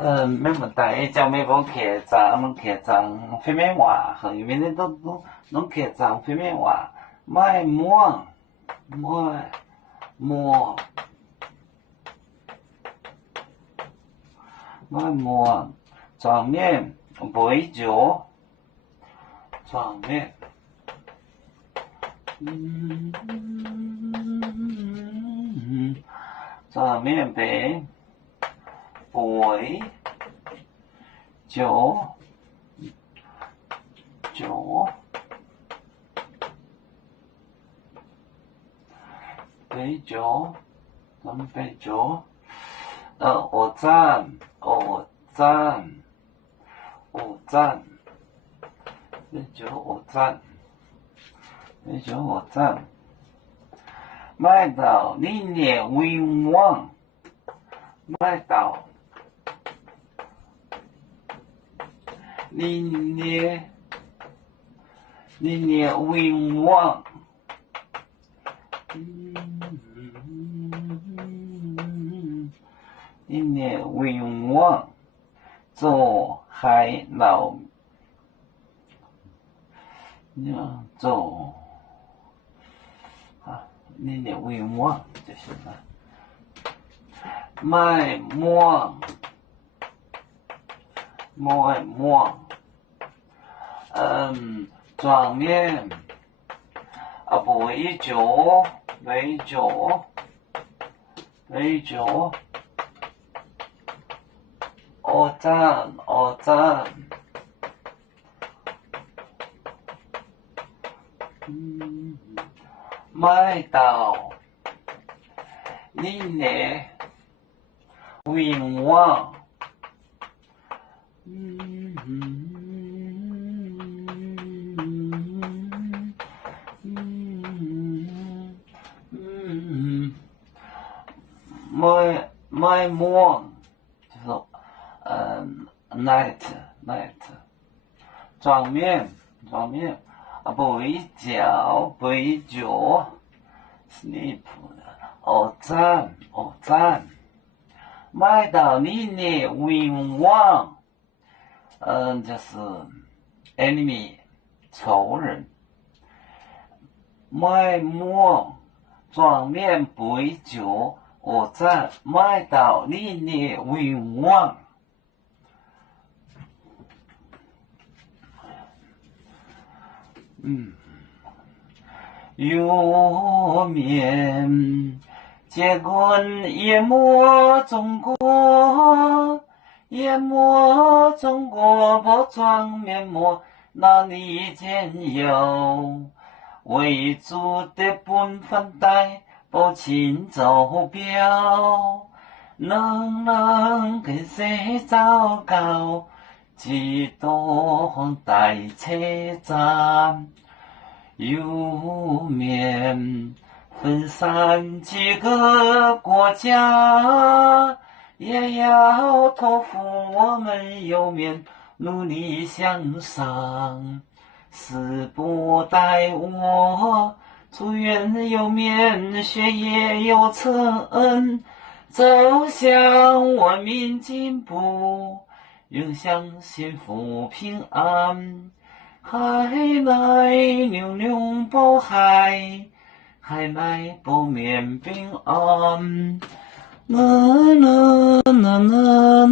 咩问题？就咩讲客栈，客栈飞咩话？后面的拢客栈飞咩话？卖馍，馍，卖馍，撞面，杯酒，撞面，撞面杯。杯酒杯酒，咱们杯酒，蚵赞，杯酒蚵赞，麦到你也为王，麦到。你也为我，你也为我做海老，做啊，你也为我就行了。卖馍。撞面，杯酒，蚵赞，麦到，你呢？为我。卖馍就是night，撞面，杯酒 sleep， 蚵赞，麦到你呢为王，就是 enemy 仇人，卖馍，撞面杯酒。蚵赞麦到你呢为王，有面结棍淹没中国，不装面膜哪里见有？为主的本分带。不勤走标，能给谁糟糕？几多代车站，有面分散几个国家，也要托付我们有面努力向上，死不待我。祝愿有面，学业有成，走向文明进步，迎向幸福平安。海来牛牛保海，海来保面平安。